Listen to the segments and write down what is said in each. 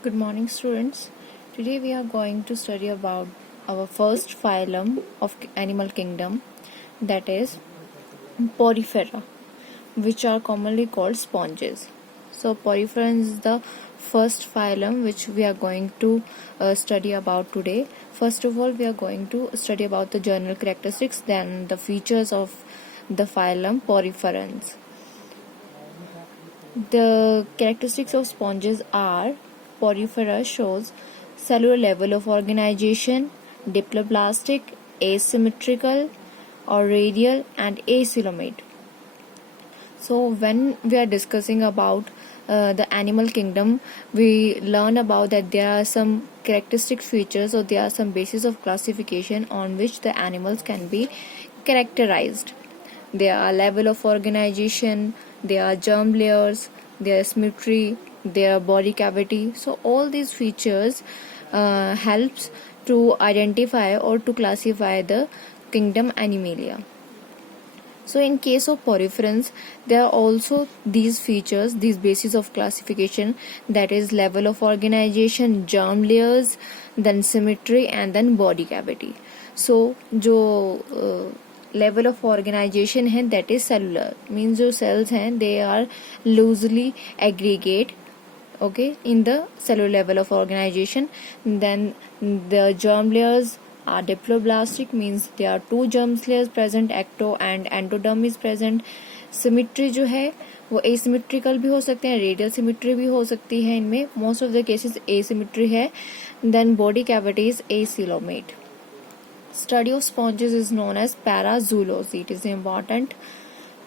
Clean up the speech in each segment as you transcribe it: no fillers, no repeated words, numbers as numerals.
Good morning, students. Today we are going to study about our first phylum of animal kingdom, that is Porifera, which are commonly called sponges. So Porifera is the first phylum which we are going to study about today. First of all, we are going to study about the general characteristics, then the features of the phylum Poriferans. The characteristics of sponges are: Porifera shows cellular level of organization, diploblastic, asymmetrical or radial, and acoelomate. So when we are discussing about the animal kingdom, we learn about that there are some characteristic features or there are some basis of classification on which the animals can be characterized. There are level of organization, there are germ layers, there are symmetry, there are body cavity. So all these features helps to identify or to classify the kingdom Animalia. So in case of poriferans, there are also these features, these bases of classification, that is level of organization, germ layers, then symmetry, and then body cavity. So जो level of organization है, that is cellular, means जो cells हैं they are loosely aggregate, okay, in the cellular level of organization. Then the germ layers are diploblastic, means there are two germ layers present, ecto and endoderm is present. Symmetry जो है वो asymmetrical भी हो सकते हैं, radial symmetry भी हो सकती है, इनमें most of the cases asymmetry है. Then body cavity is acoelomate. Study of sponges is known as parazoology. It is important.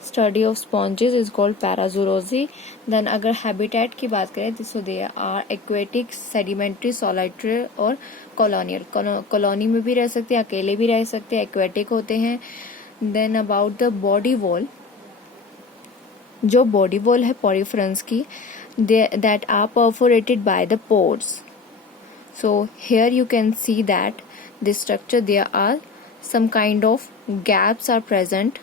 Study of sponges is called parazoology. Then अगर habitat की बात करें तो so they are aquatic, sedimentary, solitary और colonial. Colony में भी रह सकते हैं, अकेले भी रह सकते हैं, aquatic होते हैं. Then about the body wall, जो body wall है poriferans की, that are perforated by the pores. So here you can see that this structure, there are some kind of gaps are present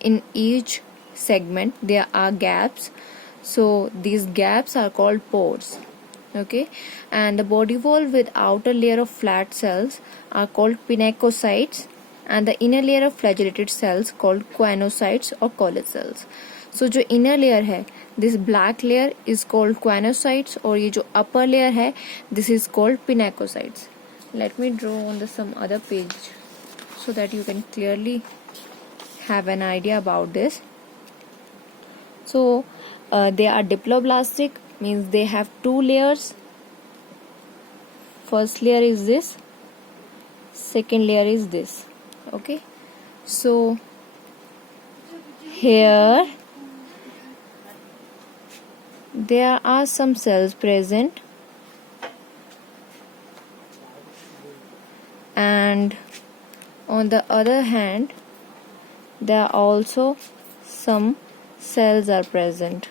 in each segment. There are gaps, so these gaps are called pores, okay. And the body wall with outer layer of flat cells are called pinacocytes, and the inner layer of flagellated cells called choanocytes or collet cells. So जो inner layer है, this black layer is called choanocytes, और ये जो upper layer है, this is called pinacocytes. Let me draw on the some other page so that you can clearly have an idea about this. So they are diploblastic, means they have two layers. First layer is this, second layer is this, okay. So here there are some cells present, and on the other hand there are also some cells are present.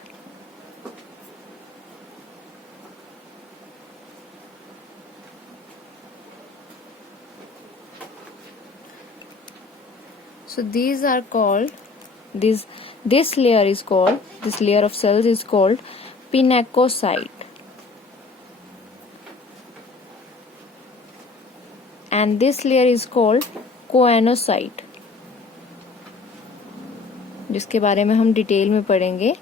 So these are called, this layer is called, this layer of cells is called pinacocyte, and this layer is called choanocyte, जिसके बारे में हम detail में पढ़ेंगे.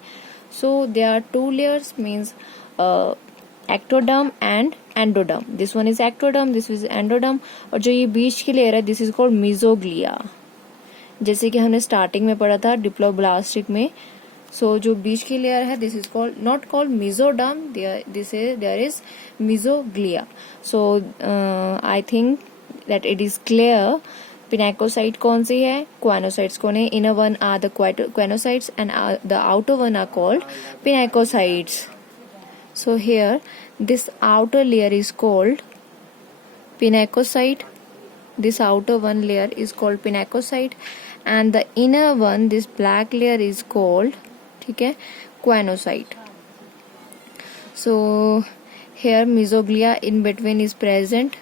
So there are two layers, means ectoderm and endoderm. This one is ectoderm, this is endoderm, और जो ये बीच की लेयर है, this is called mesoglea. जैसे कि हमने स्टार्टिंग में पढ़ा था डिप्लोब्लास्टिक में. सो जो बीच की लेयर है, this is called, not called mesoderm, there is mesoglea. So I think that it is clear. Pinacocyte कौन सी है, क्वानोसाइट्स कौन है. Inner one are the choanocytes and the outer one are called pinacocytes. So here this outer layer is called pinacocyte. This outer one layer is called pinacocyte, and the inner one, this black layer, is called, ठीक है, choanocyte. So here mesoglea in between is present,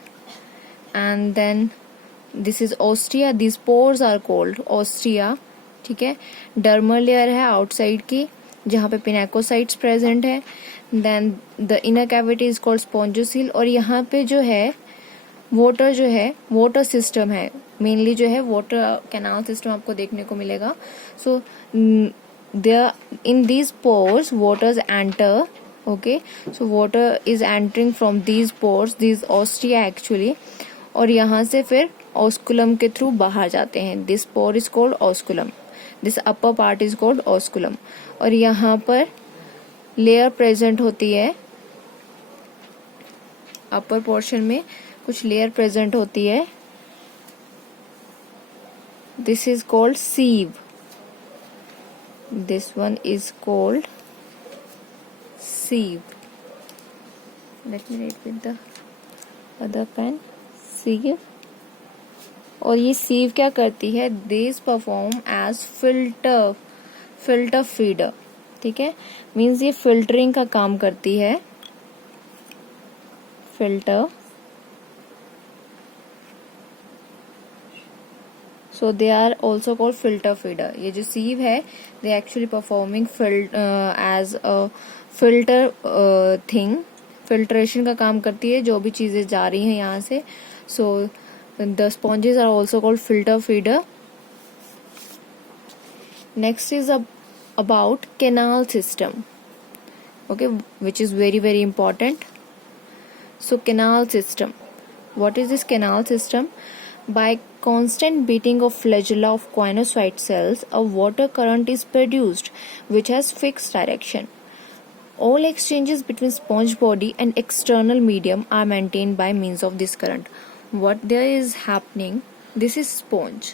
and then this is ostia. These pores are called ostia, ठीक है. Dermal layer है outside की, जहाँ पे pinacocytes present है। Then the inner cavity is called spongocoel, और यहाँ पे जो है वाटर जो है वाटर सिस्टम है, मेनली जो है वाटर कैनाल सिस्टम आपको देखने को मिलेगा। So there in these pores waters enter, okay, so water is entering from these pores, these ostia actually, और यहाँ से फिर ऑस्कुलम के थ्रू बाहर जाते हैं। This pore is called osculum, this upper part is called osculum. और यहाँ पर लेयर प्रेजेंट होती है, अपर पोर्शन में कुछ लेयर प्रेजेंट होती है, this is called sieve, this one is called sieve. Let me write with the other pen, sieve. और ये सीव क्या करती है, this perform as filter feeder, ठीक है, मीन्स ये फिल्टरिंग का काम करती है, filter. So they are also called filter feeder. ये जो सीव है they actually performing as a filter thing, filtration का काम करती है जो भी चीजें जा रही हैं यहाँ से। सो the sponges are also called filter feeder. Next is about canal system, okay, which is very very important. So canal system, what is this canal system? By constant beating of flagella of choanocyte cells, a water current is produced which has fixed direction. All exchanges between sponge body and external medium are maintained by means of this current. What there is happening, this is sponge,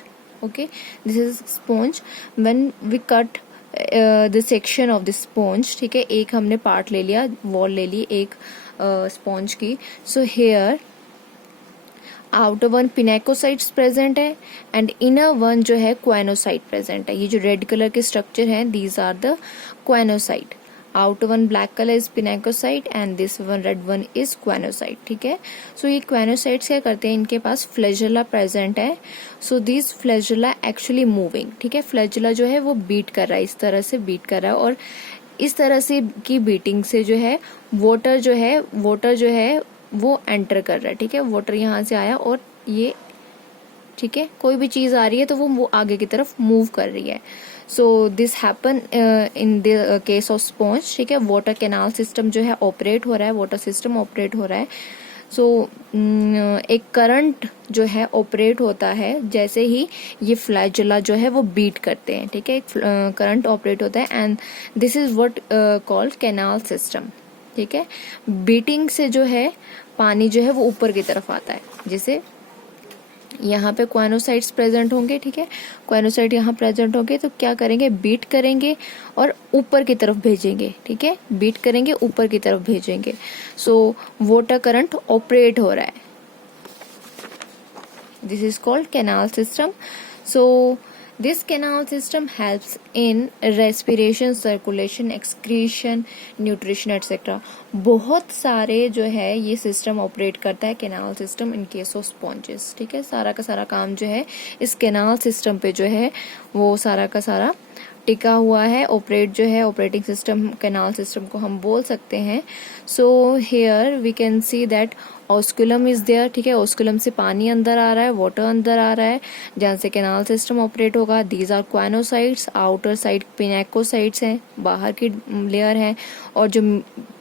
okay, this is sponge. When we cut the section of the sponge, ठीक है, एक हमने part ले लिया, wall ले ली एक sponge की। So here outer one pinacocytes present है एंड इनर वन जो है क्वानोसाइट प्रेजेंट है। ये जो रेड कलर के स्ट्रक्चर हैं these are the choanocyte. Outer one black colour is pinacocyte and this one red one is choanocyte, ठीक है। सो ये क्वानोसाइट्स क्या करते हैं, इनके पास फ्लैजेला प्रेजेंट है। So this flagella actually moving, ठीक है, फ्लैजेला जो है वो बीट कर रहा है, इस तरह से बीट कर रहा है, और इस तरह से की बीटिंग से जो है वाटर जो है वो एंटर कर रहा है, ठीक है। वाटर यहाँ से आया और ये, ठीक है, कोई भी चीज आ रही है तो वो आगे की तरफ मूव कर रही है। So this happen in the case of sponge, ठीक है। वाटर कैनाल सिस्टम जो है ऑपरेट हो रहा है, वाटर सिस्टम ऑपरेट हो रहा है। सो एक करंट जो है ऑपरेट होता है जैसे ही ये फ्लैजेला जो है वो बीट करते हैं, ठीक है, एक करंट ऑपरेट होता है and this is what called canal system, ठीक है। बीटिंग से जो है पानी जो है वो ऊपर की तरफ आता है, जैसे यहाँ पे क्वानोसाइट्स प्रेजेंट होंगे, ठीक है, क्वानोसाइट यहाँ प्रेजेंट होंगे तो क्या करेंगे, बीट करेंगे और ऊपर की तरफ भेजेंगे, ठीक है, बीट करेंगे ऊपर की तरफ भेजेंगे। सो वाटर करंट ऑपरेट हो रहा है, this is called canal system. So this canal system helps in respiration, circulation, excretion, nutrition etc. बहुत सारे जो है ये सिस्टम ऑपरेट करता है canal system in case of sponges, ठीक है। सारा का सारा काम जो है इस कैनाल सिस्टम पे जो है वो सारा का सारा टिका हुआ है। ऑपरेट जो है ऑपरेटिंग सिस्टम कैनाल सिस्टम को हम बोल सकते हैं। So here we can see that osculum is there, ठीक है, ऑस्कुलम से पानी अंदर आ रहा है, वाटर अंदर आ रहा है, जहाँ से कैनाल सिस्टम ऑपरेट होगा। These are choanocytes, outer side pinacocytes हैं, बाहर की लेयर है, और जो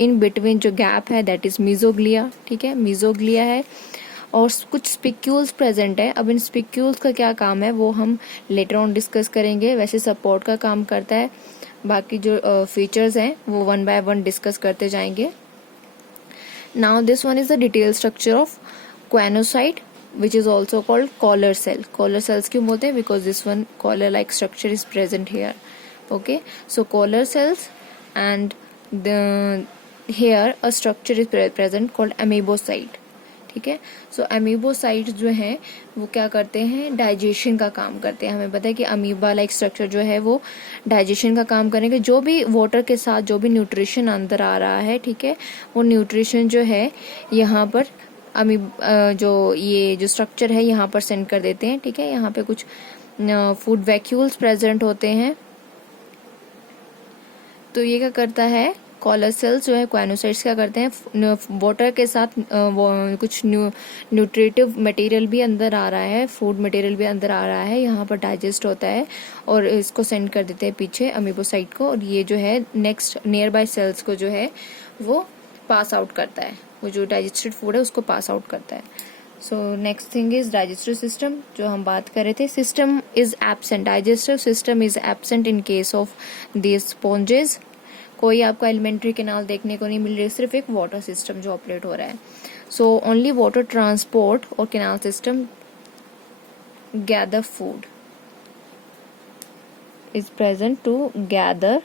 इन बिटवीन जो गैप है दैट इज मीजोग्लिया, ठीक है, मीजोग्लिया है, और कुछ स्पिक्यूल्स प्रेजेंट है। अब इन स्पिक्यूल्स का क्या काम है वो हम लेटर ऑन डिस्कस करेंगे। वैसे सपोर्ट का काम करता है, बाकी जो फीचर्स हैं वो वन बाय वन डिस्कस करते जाएंगे। Now this one is the detail structure of choanocyte which is also called collar cell. Collar cells क्यों बोलते हैं, because this one collar like structure is present here, okay. So collar cells and the here a structure is present called amoebocyte, ठीक है। सो amoebocyte जो है वो क्या करते हैं, डाइजेशन का काम करते हैं। हमें पता है कि अमीबा लाइक स्ट्रक्चर जो है वो डाइजेशन का काम करेंगे। जो भी वाटर के साथ जो भी न्यूट्रिशन अंदर आ रहा है, ठीक है, वो न्यूट्रिशन जो है यहाँ पर जो स्ट्रक्चर है यहाँ पर सेंड कर देते हैं, ठीक है। यहाँ पे कुछ फूड वैक्यूल्स प्रेजेंट होते हैं। तो ये क्या करता है, कॉलर सेल्स जो है क्वाइनोसाइट्स क्या करते हैं, वाटर के साथ कुछ न्यूट्रिटिव मटेरियल भी अंदर आ रहा है, फूड मटेरियल भी अंदर आ रहा है, यहाँ पर डाइजेस्ट होता है और इसको सेंड कर देते हैं पीछे अमीबोसाइट को, और ये जो है नेक्स्ट नियर बाय सेल्स को जो है वो पास आउट करता है, वो जो डाइजेस्टेड फूड है उसको पास आउट करता है। So next thing is digestive system, जो हम बात कर रहे थे। System is absent, digestive system is absent in case of the sponges. कोई आपको एलिमेंट्री कैनाल देखने को नहीं मिल रही, सिर्फ एक वाटर सिस्टम जो ऑपरेट हो रहा है। सो ओनली वाटर ट्रांसपोर्ट और canal system gather food is present to gather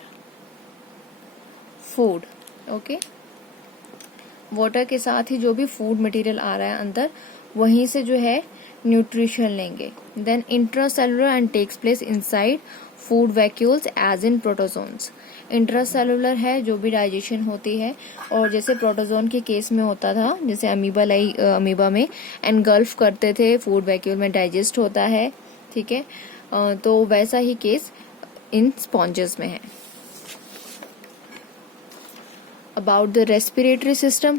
food. Okay, water के साथ ही जो भी फूड मटेरियल आ रहा है अंदर, वहीं से जो है न्यूट्रिशन लेंगे। Then intracellular and takes place inside food vacuoles as in protozoans. Intracellular है जो भी डाइजेशन होती है, और जैसे प्रोटोजोन के केस में होता था, जैसे अमीबा में एनगल्फ करते थे, फूड वैक्यूल में डाइजेस्ट होता है, ठीक है, तो वैसा ही केस इन स्पॉन्जेस में है। About the respiratory system,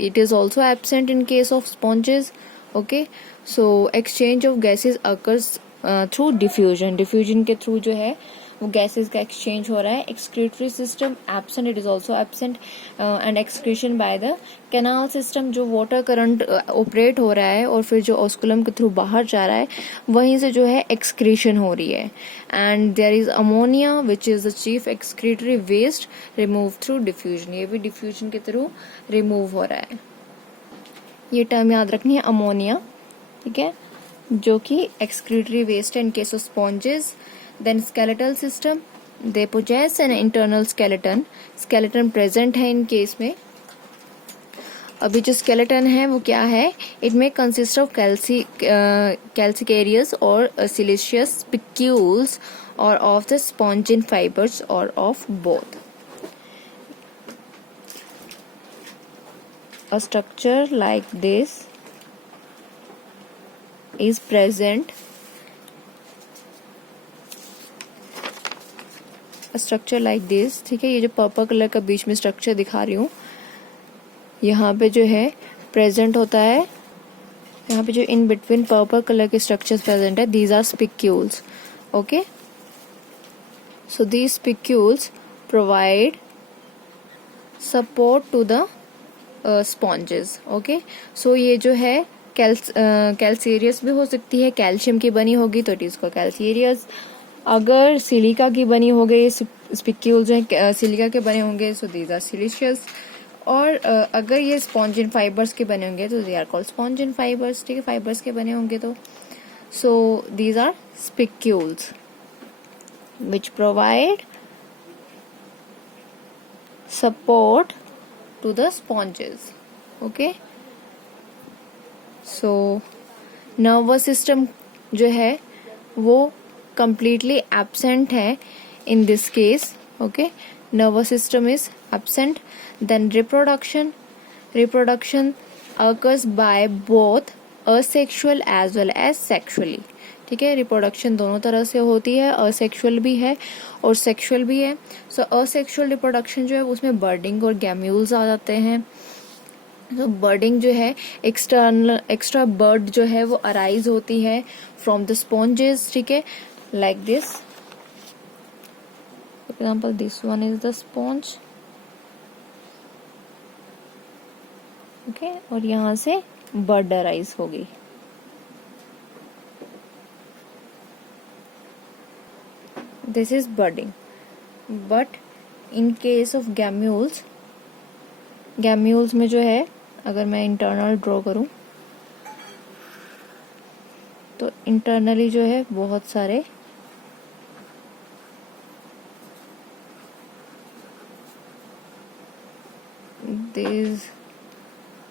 it is also absent in case of sponges. Okay, so exchange of gases occurs through diffusion. Diffusion के through जो है वो gases का exchange हो रहा है। Excretory system absent, it is also absent, and excretion by the canal system, जो water current operate हो रहा है और फिर जो osculum के through बाहर जा रहा है, वहीं से जो है excretion हो रही है। And there is ammonia which is the chief excretory waste removed through diffusion, ये भी diffusion के through remove हो रहा है। ये टर्म याद रखनी है, अमोनिया, ठीक है, जो कि excretory waste है in case of sponges। Then skeletal system, they possess an internal skeleton, skeleton present है इन केस में। अभी जो skeleton है वो क्या है, it may consist of calcareous और siliceous spicules or of the spongin fibers or of both. A structure like this is present, structure like this, ठीक है, ये जो पर्पल कलर का बीच में स्ट्रक्चर दिखा रही हूँ, यहाँ पे जो है प्रेजेंट होता है, यहाँ पे जो इन बिटवीन पर्पल कलर के स्ट्रक्चर्स प्रेजेंट है, these are spicules. Okay, so these spicules provide support to the sponges. Okay, so ये जो है कैल्सीरियस भी हो सकती है, कैल्शियम की बनी होगी तो इट इज कॉल्ड कैल्सीरियस। अगर सिलिका की बनी हो गई, स्पिक्यूल जो है सिलिका के बने होंगे, सो दीज आर सिलिशियस। और अगर ये स्पॉन्जिन फाइबर्स के बने होंगे तो they are called spongin fibres, ठीक है, फाइबर्स के बने होंगे तो, so these are spicules which provide support to the sponges. Okay, so nervous system जो है वो completely absent है in this case. Okay, nervous system is absent. Then reproduction occurs by both asexual as well as sexually, ठीक है, reproduction दोनों तरह से होती है, असेक्सुअल भी है और सेक्सुअल भी है। सो असेक्सुअल रिप्रोडक्शन जो है उसमें बर्डिंग और गैम्यूल्स आ जाते हैं। तो बर्डिंग जो है एक्स्ट्रा बर्ड जो है वो अराइज होती है फ्रॉम द स्पॉन्जेस, ठीक है, like this. For example, this one is the sponge. Okay, और यहाँ से बर्ड अराइज होगी। This is budding. But in case of gammules में जो है, अगर मैं इंटरनल ड्रॉ करूं तो इंटरनली जो है बहुत सारे these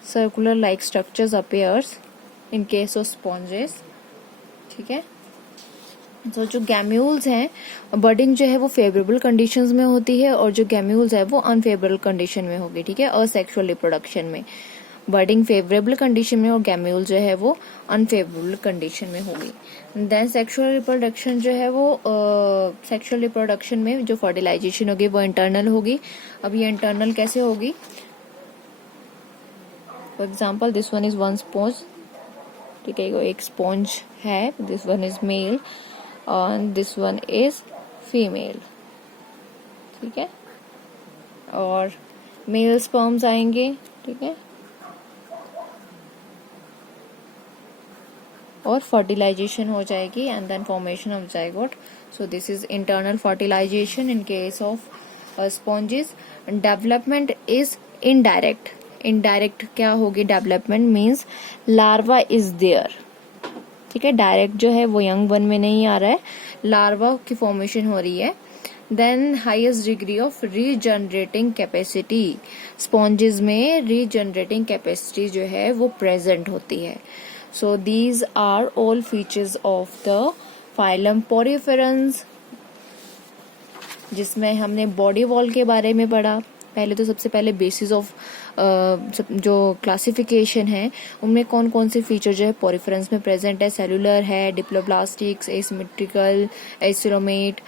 circular like structures appears in case of sponges, ठीक है। तो जो गैम्यूल्स हैं, बर्डिंग जो है वो फेवरेबल कंडीशंस में होती है और जो गैम्यूल्स है वो अनफेवरेबल कंडीशन में होगी, ठीक है, असेक्सुअल रिप्रोडक्शन में। बर्डिंग फेवरेबल कंडीशन में और गैम्यूल जो है वो अनफेवरेबल कंडीशन में होगी। देन सेक्सुअल रिप्रोडक्शन जो है वो सेक्सुअल रिप्रोडक्शन में जो फर्टिलाइजेशन होगी वो इंटरनल होगी। अब ये इंटरनल कैसे होगी? For example this one is one sponge, ठीक है, एक स्पॉन्ज है, this one is male and this one is female, ठीक है, और मेल स्पर्म्स आएंगे, ठीक है, और फर्टिलाइजेशन हो जाएगी and then formation of zygote. So this is internal fertilization in case of sponges. Development is indirect. Indirect क्या होगी? Development means larva is there, ठीक है, डायरेक्ट जो है वो यंग वन में नहीं आ रहा है, लार्वा की फॉर्मेशन हो रही है। Then highest degree of regenerating capacity, sponges में रीजनरेटिंग कैपेसिटी जो है वो प्रेजेंट होती है। So these are all features of the phylum poriferans, जिसमें हमने बॉडी वॉल के बारे में पढ़ा। पहले तो सबसे पहले बेसिस ऑफ जो क्लासिफिकेशन है उनमें कौन कौन से फीचर जो है पोरिफेरन्स में प्रेजेंट है। सेलुलर है, डिप्लोब्लास्टिक्स, एसिमेट्रिकल, एसिलोमेट,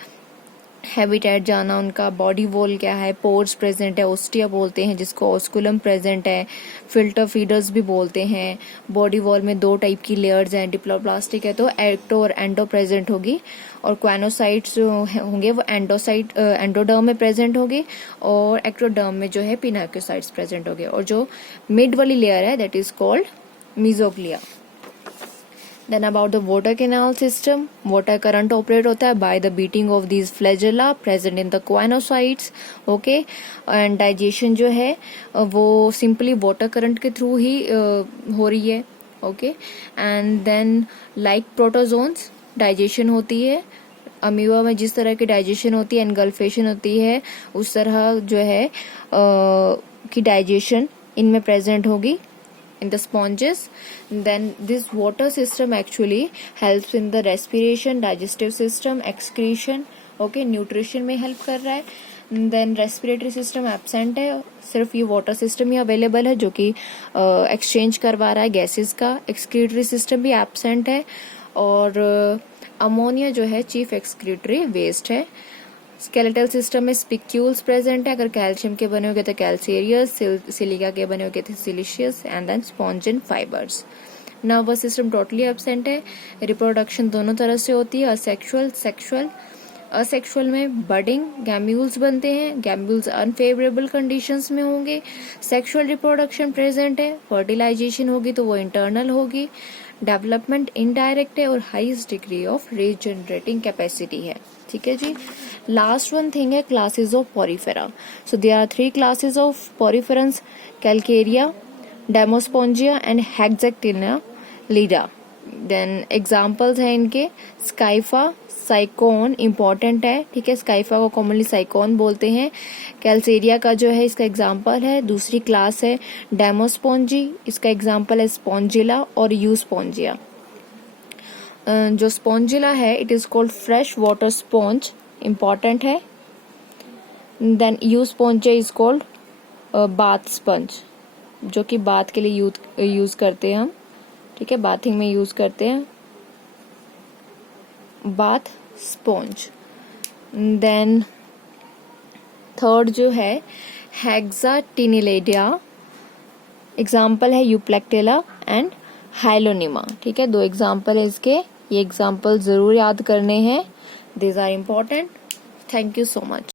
हैबिटेट जाना उनका, बॉडी वॉल क्या है, पोर्स प्रेजेंट है, ओस्टिया बोलते हैं जिसको, ऑस्कुलम प्रेजेंट है, फिल्टर फीडर्स भी बोलते हैं। बॉडी वॉल में दो टाइप की लेयर्स हैं, डिप्लोब्लास्टिक है तो एक्टो और एंडो प्रेजेंट होगी, और क्वानोसाइट्स जो होंगे वो एंडोडर्म में प्रेजेंट होगी, और एक्टोडर्म में जो है पिनाकोसाइट्स प्रेजेंट होंगे, और जो मिड वाली लेयर है that is called mesoglea. Then about the water canal system, water current operate होता है by the beating of these flagella present in the choanocytes, okay, and digestion जो है वो simply water current के through ही हो रही है, okay, and then like protozoans digestion होती है, अमीबा में जिस तरह की डाइजेशन होती है, एनगल्फेशन होती है, उस तरह जो है की डाइजेशन इनमें प्रेजेंट होगी in the sponges. Then this water system actually helps in the respiration, digestive system, excretion, okay, nutrition में help कर रहा है। Then respiratory system absent है, सिर्फ ये वाटर सिस्टम ही अवेलेबल है जो कि एक्सचेंज करवा रहा है गैसेस का। एक्सक्रीटरी सिस्टम भी एब्सेंट है, और अमोनिया जो है चीफ एक्सक्रीटरी वेस्ट है। स्केलेटल सिस्टम में स्पिक्यूल्स प्रेजेंट है, अगर कैल्शियम के बने होंगे तो कैल्सेरियस, सिलिका के बने होंगे तो siliceous, and then spongin fibres. Nervous system totally absent है। रिप्रोडक्शन दोनों तरह से होती है, असेक्सुअल, सेक्सुअल। असेक्सुअल में बडिंग गैम्यूल्स बनते हैं, गैम्यूल्स अनफेवरेबल कंडीशंस में होंगे। सेक्सुअल रिप्रोडक्शन प्रेजेंट है, फर्टिलाइजेशन होगी तो वो इंटरनल होगी। डेवलपमेंट इनडायरेक्ट है और highest degree of regenerating capacity है, ठीक है जी। लास्ट वन थिंग है classes of Porifera. So there are 3 classes of पोरिफेरन्स, Calcarea, Demospongiae and Hexactinellida. Then examples हैं इनके, स्काइफा, साइकोन इम्पॉर्टेंट है, ठीक है, स्काइफा को कॉमनली साइकोन बोलते हैं। कैल्सेरिया का जो है इसका एग्जाम्पल है, दूसरी क्लास है डेमोस्पोंजी, इसका एग्जाम्पल है स्पॉन्जिला और यूस्पोंजिया। जो स्पॉन्जिला है it is called fresh water sponge, important है। Then Euspongia is called bath sponge, जो कि बाथ के लिए यूज करते हैं हम, ठीक है, बाथिंग में यूज करते हैं, बाथ स्पॉन्ज। देन थर्ड जो है हेक्साटिनिलेडिया, एग्जाम्पल है यूप्लेक्टेला एंड हाइलोनिमा, ठीक है, 2 एग्जाम्पल है इसके, ये एग्जाम्पल जरूर याद करने हैं, these are important. Thank you so much.